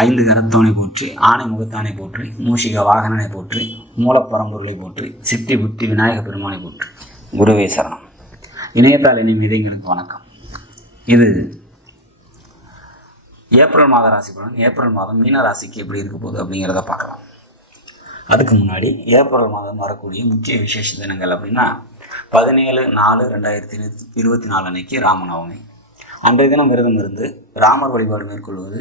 ஐந்து கரத்தோனை போற்றி ஆணை முகத்தானை போற்றி மூஷிக வாகனனை போற்றி மூலப்பரம்பொருளை போற்றி சித்தி புத்தி விநாயக பெருமானை போற்றி. குருவே சரணம். இணையத்தால் இனி விதைங்களுக்கு வணக்கம். இது ஏப்ரல் மாத ராசி பலன். ஏப்ரல் மாதம் மீன ராசிக்கு எப்படி இருக்க போகுது அப்படிங்கிறத பார்க்கலாம். அதுக்கு முன்னாடி ஏப்ரல் மாதம் வரக்கூடிய முக்கிய விசேஷ தினங்கள் அப்படின்னா பதினேழு நாலு ரெண்டாயிரத்தி இருபத்தி நாலு அன்னைக்கு ராமநவமி அன்றைய தினம் விரதம் இருந்து ராமர் வழிபாடு மேற்கொள்வது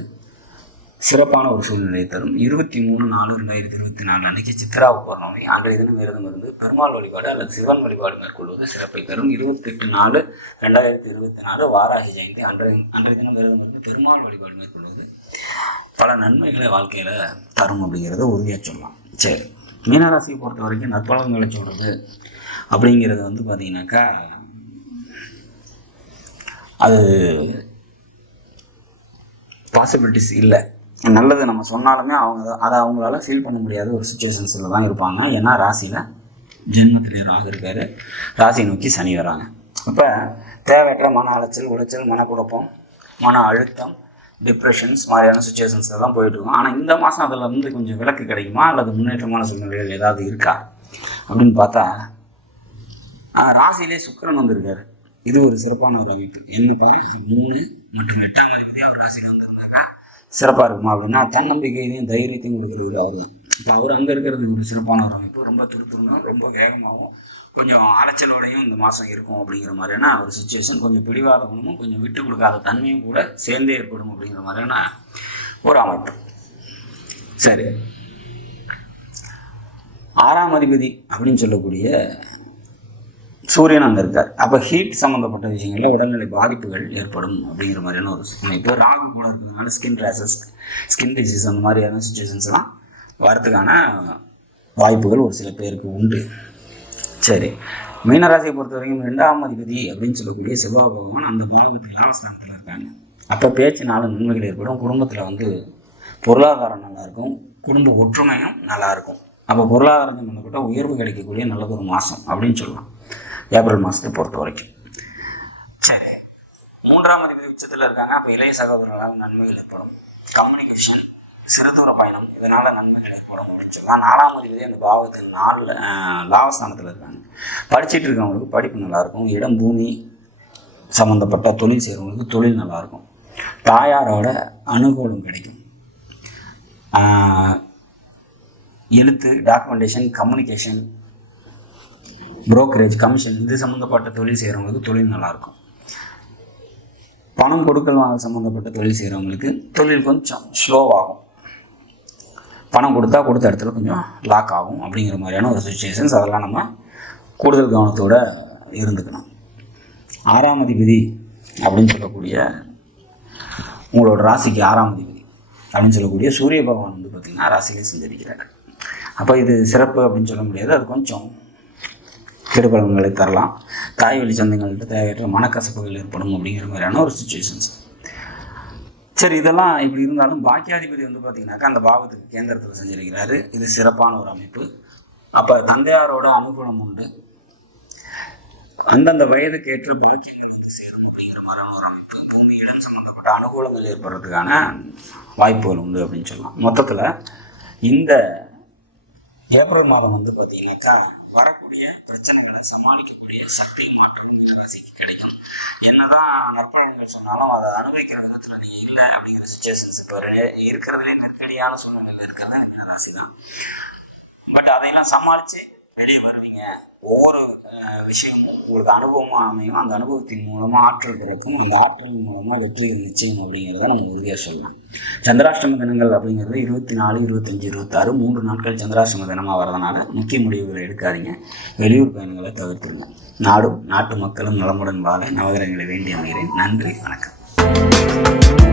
சிறப்பான ஒரு சூழ்நிலையை தரும். இருபத்தி மூணு நாலு ரெண்டாயிரத்தி இருபத்தி நாலு அன்னைக்கு சித்ராவுக்கு பௌர்ணமி அன்றைய தினம் விரதம் இருந்து பெருமாள் வழிபாடு அல்லது சிவன் வழிபாடு மேற்கொள்வது சிறப்பை தரும். இருபத்தெட்டு நாலு ரெண்டாயிரத்தி இருபத்தி நாலு வாராகி ஜெயந்தி அன்றைய அன்றைய தினம் விரதம் இருந்து பெருமாள் வழிபாடு மேற்கொள்வது பல நன்மைகளை வாழ்க்கையில் தரும் அப்படிங்கிறத உறுதியாக சொல்லலாம். சரி மீனராசியை பொறுத்த வரைக்கும் நற்பலன்களை சொல்கிறது அப்படிங்கிறது வந்து பார்த்தீங்கன்னாக்கா அது பாசிபிலிட்டிஸ் இல்லை. நல்லது நம்ம சொன்னாலுமே அவங்க அதை அவங்களால ஃபீல் பண்ண முடியாத ஒரு சுச்சுவேஷன்ஸில் தான் இருப்பாங்க. ஏன்னா ராசியில் ஜென்மத்திலே ராகு இருக்காரு. ராசியை நோக்கி சனி வராங்க. அப்போ தேவையற்ற மன அலைச்சல் உளைச்சல் மனக்குழப்பம் மன அழுத்தம் டிப்ரெஷன்ஸ் மாதிரியான சுச்சுவேஷன்ஸில் தான் போயிட்டுருக்கோம் ஆனால் இந்த மாதம் அதில் வந்து கொஞ்சம் விலக்கு கிடைக்குமா? அல்லது முன்னேற்றமான சூழ்நிலைகள் ஏதாவது இருக்கா? அப்படின்னு பார்த்தா ராசியிலே சுக்கிரன் வந்திருக்காரு இது ஒரு சிறப்பான ஒரு அமைப்பு. என்ன பாருங்க மூணு மற்றும் எட்டாம் அதிபதி அவர் ராசியில் வந்தார் சிறப்பாக இருக்குமா அப்படின்னா தன்னம்பிக்கையையும் தைரியத்தையும் கொடுக்குறவர் அவர் தான். இப்போ அவர் அங்கே இருக்கிறது ஒரு சிறப்பான ஒரு அமைப்பு ரொம்ப துருத்துருனா ரொம்ப வேகமாகவும் கொஞ்சம் அலைச்சலோடையும் இந்த மாதம் இருக்கும் அப்படிங்கிற மாதிரியான ஒரு சுச்சுவேஷன் கொஞ்சம் பிடிவாத குணமும் கொஞ்சம் விட்டு கொடுக்காத தன்மையும் கூட சேர்ந்தே ஏற்படும் அப்படிங்கிற மாதிரியான ஒரு அமைப்பு. சரி. ஆறாம் அதிபதி அப்படின்னு சொல்லக்கூடிய சூரியன் அங்கே இருக்கார். அப்போ ஹீட் சம்மந்தப்பட்ட விஷயங்களில் உடல்நிலை பாதிப்புகள் ஏற்படும் அப்படிங்கிற மாதிரியான ஒரு அமைப்பு ராகு கூட இருக்கிறதுனால ஸ்கின் ரேசஸ் ஸ்கின் டிசீஸ் அந்த மாதிரியான சுச்சுவேஷன்ஸ்லாம் வரதுக்கான வாய்ப்புகள் ஒரு சில பேருக்கு உண்டு. சரி. மீனராசியை பொறுத்த வரைக்கும் ரெண்டாம் அதிபதி அப்படின்னு சொல்லக்கூடிய செவ்வாய் பகவான் அந்த பாகத்தில் லாபஸ்தானத்தில் இருக்காங்க. அப்போ பேச்சினால நன்மைகள் ஏற்படும். குடும்பத்தில் வந்து பொருளாதாரம் நல்லாயிருக்கும் குடும்ப ஒற்றுமையும் நல்லாயிருக்கும் அப்போ பொருளாதாரம் சம்மந்தப்பட்ட உயர்வு கிடைக்கக்கூடிய நல்லது ஒரு மாதம் அப்படின்னு சொல்லலாம். ஏப்ரல் மாதத்தை பொறுத்த வரைக்கும். சரி. மூன்றாம் அதிபதி உச்சத்தில் இருக்காங்க. அப்போ இளைய சகோதரர்களால் நன்மைகள் ஏற்படும். கம்யூனிகேஷன் சிறுதூர பயணம் இதனால் நன்மைகள் ஏற்படும் அப்படின்னு சொல்லலாம். நாலாம் அதிபதி அந்த பாவத்தில் நாலில் லாபஸ்தானத்தில் இருக்காங்க. படிச்சுட்டு இருக்கவங்களுக்கு படிப்பு நல்லாயிருக்கும். இடம் பூமி சம்மந்தப்பட்ட தொழில் செய்கிறவங்களுக்கு தொழில் நல்லாயிருக்கும். தாயாரோட அனுகூலம் கிடைக்கும். எழுத்து டாக்குமெண்டேஷன் கம்யூனிகேஷன் புரோக்கரேஜ் கமிஷன் இது சம்மந்தப்பட்ட தொழில் செய்கிறவங்களுக்கு தொழில் நல்லாயிருக்கும் பணம் கொடுக்கல் வாங்க சம்மந்தப்பட்ட தொழில் செய்கிறவங்களுக்கு தொழில் கொஞ்சம் ஸ்லோவாகும். பணம் கொடுத்தா கொடுத்த இடத்துல கொஞ்சம் லாக் ஆகும் அப்படிங்கிற மாதிரியான ஒரு சுச்சுவேஷன்ஸ் அதெல்லாம் நம்ம கூடுதல் கவனத்தோடு இருந்துக்கணும். ஆறாம் அதிபதி அப்படின்னு சொல்லக்கூடிய உங்களோட ராசிக்கு ஆறாம் அதிபதி அப்படின்னு சொல்லக்கூடிய சூரிய பகவான் வந்து பார்த்திங்கன்னா ராசியிலே செஞ்சிருக்கிறார். அப்போ இது சிறப்பு அப்படின்னு சொல்ல முடியாது. அது கொஞ்சம் கெடுபலன்களை தரலாம். தாய் வழி சொந்தங்கள்கிட்ட தேவையற்ற மனக்கசப்புகள் ஏற்படும் அப்படிங்கிற மாதிரியான ஒரு சுச்சுவேஷன்ஸ் சரி இதெல்லாம் இப்படி இருந்தாலும் பாக்கியாதிபதி வந்து பார்த்தீங்கன்னாக்கா அந்த பாவத்துக்கு கேந்திரத்தில் செஞ்சிருக்கிறாரு. இது சிறப்பான ஒரு அமைப்பு. அப்போ தந்தையாரோட அனுகூலம் உண்டு. அந்தந்த வயதுக்கு ஏற்ற பாக்கியங்களுக்கு சேரும் அப்படிங்கிற மாதிரியான ஒரு அமைப்பு. பூமி இடம் சம்மந்தப்பட்ட அனுகூலங்கள் ஏற்படுறதுக்கான வாய்ப்புகள் உண்டு அப்படின்னு சொல்லலாம். மொத்தத்தில் இந்த ஏப்ரல் மாதம் வந்து பார்த்தீங்கன்னாக்கா வரக்கூடிய பிரச்சனைகளை சமாளிக்கக்கூடிய சக்தி மாற்றம் ராசிக்கு கிடைக்கும். என்னதான் நற்பலன்கள் சொன்னாலும் அதை அனுபவிக்கிற விதத்துல நீங்க இல்லை அப்படிங்கிற சுச்சுவேஷன்ஸ் இப்போ இருக்கிறதுலே நெருக்கடியான சூழ்நிலையில் இருக்கிறது ராசி தான் பட் அதையெல்லாம் சமாளித்து வெளியே வருவீங்க. ஒவ்வொரு விஷயமும் உங்களுக்கு அனுபவமாக அமையும். அந்த அனுபவத்தின் மூலமாக ஆற்றல் பிறக்கும் அந்த ஆற்றல் மூலமாக வெற்றிகள் நிச்சயம் அப்படிங்கிறத நம்ம உறுதியாக சொல்லலாம். சந்திராஷ்டம தினங்கள் அப்படிங்கிறது இருபத்தி நாலு இருபத்தஞ்சி இருபத்தாறு மூன்று நாட்கள் சந்திராஷ்டம தினமாக வரதுனால முக்கிய முடிவுகளை எடுக்காதீங்க. வெளியூர் பயணங்களை தவிர்த்துருங்க. நாடும் நாட்டு மக்களும் நலமுடன் வாழ நவகிரகங்களை வேண்டி அமைகிறேன். நன்றி வணக்கம்.